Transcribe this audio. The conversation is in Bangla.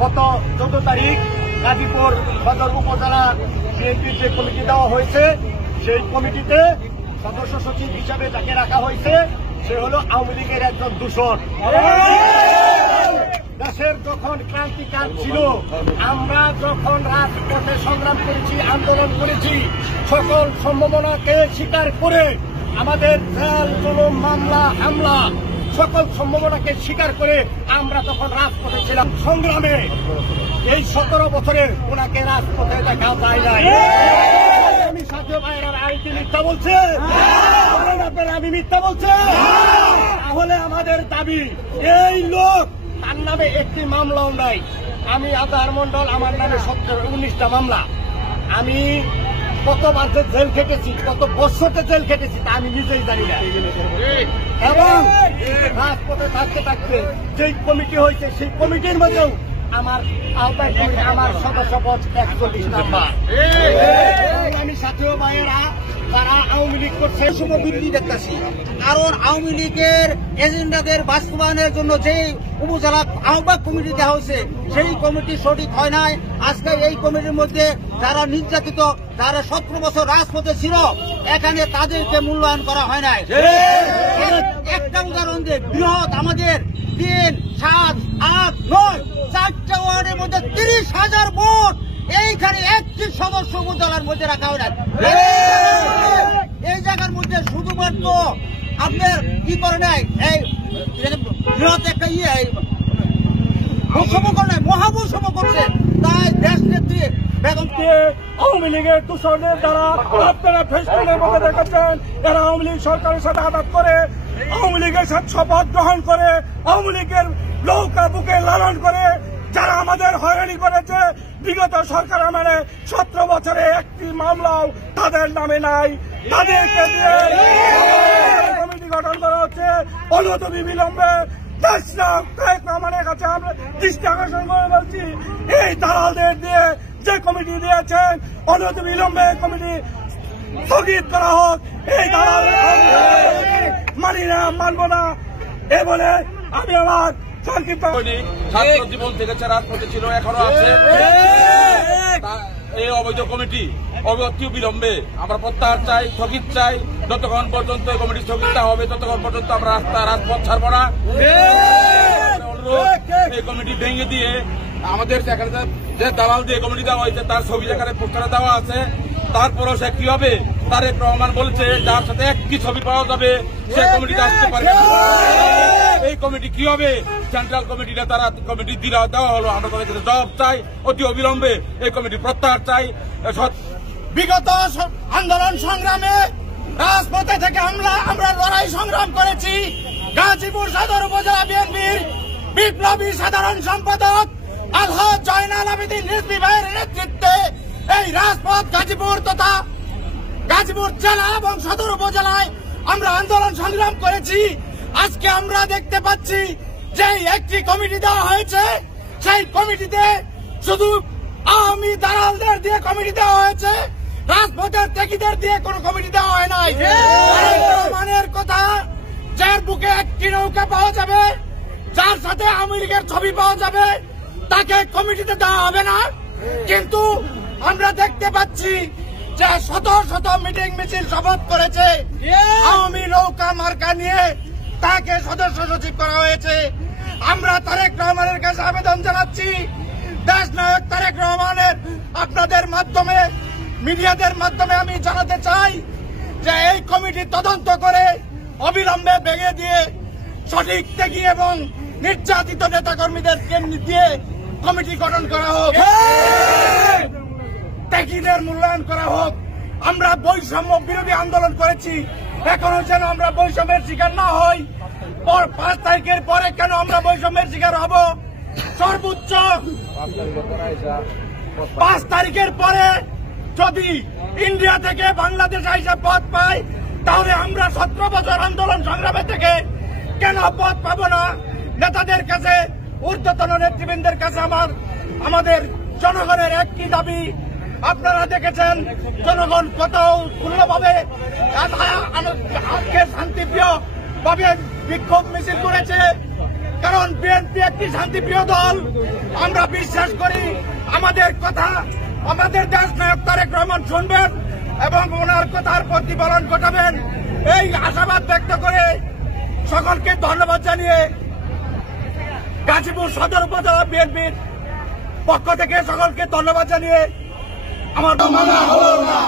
গত 14 তারিখ গাজীপুর সদর উপজেলা বিএনপির যে কমিটি দেওয়া হয়েছে, সেই কমিটিতে সদস্য সচিব হিসাবে যাকে রাখা হয়েছে সে হলো আওয়ামী লীগের একজন দূষণ। দেশের যখন ক্রান্তিকাল ছিল, আমরা যখন রাজপথে সংগ্রাম করেছি, আন্দোলন করেছি, সকল সম্ভাবনাকে স্বীকার করে আমাদের জেল, জুলুম, মামলা, হামলা সকল সম্ভাবনাকে স্বীকার করে আমরা তখন রাজপথে ছিলাম সংগ্রামে। এই 17 বছরে ওনাকে রাজপথে দেখা যায় নাই। আমি সাথে ভাইয়েরা আইটি মিথ্যা বলছে, আমি মিথ্যা বলছে। তাহলে আমাদের দাবি, এই লোক তার নামে একটি মামলাও নাই। আমি আজহার মন্ডল, আমার নামে 19টা মামলা। আমি কতবার যে জেল খেটেছি, কত বছরতে জেল খেটেছি তা আমি নিজেই জানি না। এবং রাজপথে থাকতে থাকতে যেই কমিটি হয়েছে সেই কমিটির মধ্যেও আমার আওতায় আমার সদস্য পদ 41 নাম্বার। আমি সাথীয় ভাইয়েরা তারা আওয়ামী লীগ করছে শুভবৃদ্ধি দেখতেছি, কারণ আওয়ামী লীগের এজেন্ডাদের বাস্তবায়নের জন্য যে উপজেলা আহ্বায়ক কমিটি দেওয়া হয়েছে সেই কমিটি সঠিক হয় নাই। আজকে এই কমিটির মধ্যে যারা নির্যাতিত, যারা 17 বছর রাজপথে ছিল, এখানে তাদেরকে মূল্যায়ন করা হয় নাই। একটা উদাহরণ যে বৃহৎ আমাদের 3, 7, 8, 9 4টা ওয়ার্ডের মধ্যে 30,000 ভোট, এইখানে একটি সদস্য উপজেলার মধ্যে রাখা হয় না। এই জায়গার মধ্যে শুধুমাত্র আপনার কি করে নাই, এই বৃহৎ একটা মহাবৈষম্য করছে। তাই দেশ নেত্রী আওয়ামী লীগের দূষণের দ্বারা আপনারা ফেসবুকের মধ্যে দেখাচ্ছেন এরা আওয়ামী লীগ সরকারের সাথে আঘাত করে, আওয়ামী লীগের সাথে শপথ গ্রহণ করে, আওয়ামী লীগের নৌকা বুকে লালন করে যারা আমাদের হয়রানি করেছে। বিগত সরকার মানে 17 বছরে একটি মামলাও তাদের নামে নাই। তাদেরকে দিয়ে কমিটি গঠন করা হচ্ছে অনতি বিলম্বে। আমাদের কাছে আমরা দৃষ্টি আকর্ষণ করে বলছি, এই দালালদের দিয়ে যে কমিটি দিয়েছেন অনতি বিলম্বে কমিটি স্থগিত করা হোক। এই দালাল মানি না, মানব না এ বলে আমি আমার সংক্ষিপ্ত ছাত্র জীবন থেকে রাজপথে ছিল, এখনো আছে। এই অবৈধ কমিটি অতি বিলম্বে আমরা প্রত্যাহার চাই, স্থগিত চাই। যতক্ষণ পর্যন্ত এই কমিটি স্থগিত হবে ততক্ষণ পর্যন্ত আমরা রাজপথ ছাড়বো না। এই কমিটি ভেঙে দিয়ে আমাদের সেখানে যে দালাল দিয়ে কমিটি দেওয়া হয়েছে তার ছবি যেখানে পোস্টারে দেওয়া আছে, তারপরও সে কি হবে? তারেক রহমান বলছে যার সাথে একটি ছবি পাওয়া যাবে সে কমিটিতে আসতে পারবে। এই কমিটি কি হবে? সেন্ট্রাল কমিটিটা তারা কমিটি দেওয়া হলো, আমরা তাদের কাছে জবাব চাই, অতি অবিলম্বে এই কমিটি প্রত্যাহার চাই। বিগত আন্দোলন সংগ্রামে রাজপথে থেকে আমরা লড়াই সংগ্রাম করেছি। গাজীপুর সদর উপজেলা বিএনপির বিপ্লবী সাধারণ সম্পাদক আলহাজ জয়নাল আবেদীন রিজভী ভাইয়ের নেতৃত্বে এই রাজপথ গাজীপুর তথা গাজীপুর জেলা এবং সদর উপজেলায় আমরা আন্দোলন সংগ্রাম করেছি। আজকে আমরা দেখতে পাচ্ছি যে একটি কমিটি দেওয়া হয়েছে, সেই কমিটিতে শুধু আওয়ামী দালালদের দিয়ে কমিটি দেওয়া হয়েছে, রাজপথের ত্যাগীদের দিয়ে কোন কমিটি দেওয়া হয় নাই। মানের কথা, যার বুকে একটি নৌকা পাওয়া যাবে, যার সাথে আওয়ামী লীগের ছবি পাওয়া যাবে, তাকে কমিটিতে দেওয়া হবে না। কিন্তু আমরা দেখতে পাচ্ছি যে শত শত মিটিং মিছিল শপথ করেছে, আওয়ামী নৌকা মার্কা নিয়ে তাকে সদস্য সচিব করা হয়েছে। আমরা তারেক রহমানের কাছে আবেদন জানাচ্ছি, দেশ নায়ক তারেক রহমানের আপনাদের মাধ্যমে, মিডিয়াদের মাধ্যমে আমি জানাতে চাই যে এই কমিটি তদন্ত করে অবিলম্বে ভেঙে দিয়ে সঠিক ত্যাগী এবং নির্যাতিত নেতা কর্মীদেরকে দিয়ে কমিটি গঠন করা হোক, ত্যাগীদের মূল্যায়ন করা হোক। আমরা বৈষম্য বিরোধী আন্দোলন করেছি, এখনো যেন আমরা বৈষম্যের শিকার না হই। 5 তারিখের পরে কেন আমরা বৈষম্যের শিকার হব? সর্বোচ্চ 5 তারিখের পরে যদি ইন্ডিয়া থেকে বাংলাদেশ আইসা পদ পাই, তাহলে আমরা 17 বছর আন্দোলন সংগ্রামের থেকে কেন পদ পাবো না? নেতাদের কাছে ঊর্ধ্বতন নেতৃবৃন্দের কাছে আমাদের জনগণের একটি দাবি। আপনারা দেখেছেন জনগণ কত উৎফুল্লভাবে আজকে শান্তিপ্রিয় ভাবে বিক্ষোভ মিছিল করেছে, কারণ বিএনপি একটি শান্তিপ্রিয় দল। আমরা বিশ্বাস করি আমাদের কথা আমাদের দেশ নায়ক তারেক রহমান শুনবেন এবং ওনার কথার প্রতিফলন ঘটাবেন, এই আশাবাদ ব্যক্ত করে সকলকে ধন্যবাদ জানিয়ে গাজীপুর সদর উপজেলা বিএনপির পক্ষ থেকে সকলকে ধন্যবাদ জানিয়ে আমার মানা হলো না।